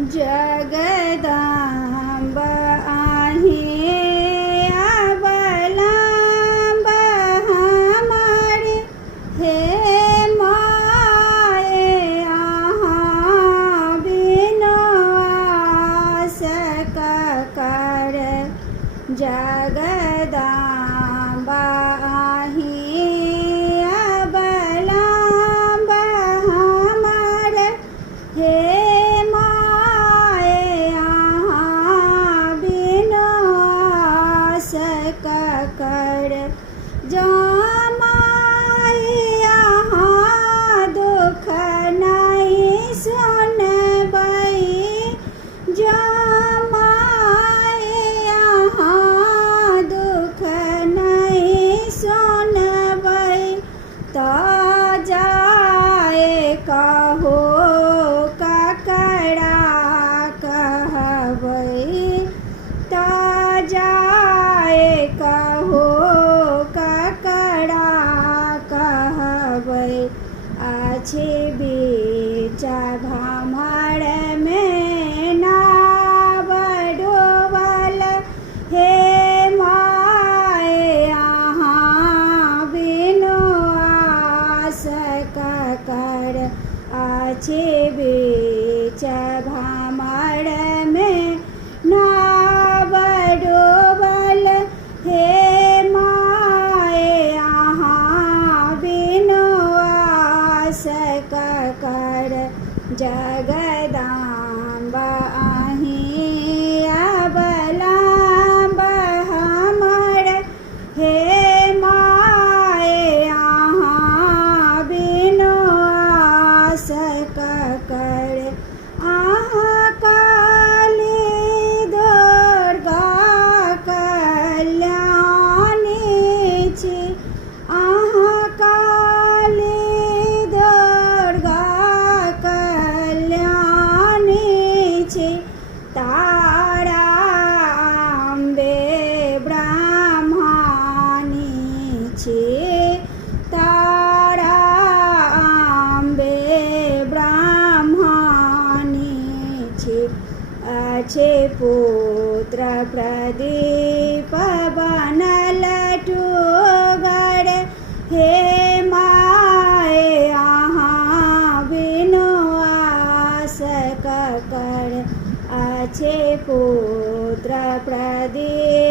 जगदम्ब आहे अवलंब हमारे, हे माए अहाँ बिनु आस ककर। जगदम्ब आहे अवलंब हमारे, हे कर। जो माई यहाँ दुख नहीं सुनबै, जो माई यहाँ दुख नहीं सुनबै, तो जाए कहो ककरा कहबै, तो जाए कहो ककरा कहबै। अछि बीच भमर में नाव डूबल, हे माए अहाँ बिनु आस ककर। अछि बीच भमर में नाव डूबल, हे माए अहाँ बिनु आस ककर। जगदम्ब आहे अवलंब हमर, हे माए अहाँ बिनु आस ककर। अहाँ काली दुर्गा कल्याणी छी, अहाँ काली दुर्गा कल्याणी छी, तारा अम्बे ब्रह्मणी छी, तारा अम्बे ब्रह्मणी छी। अछि पुत्र प्रदीप बनल टूगर, हे माए अहाँ बिनु आस ककर। अछि पुत्र प्रदीप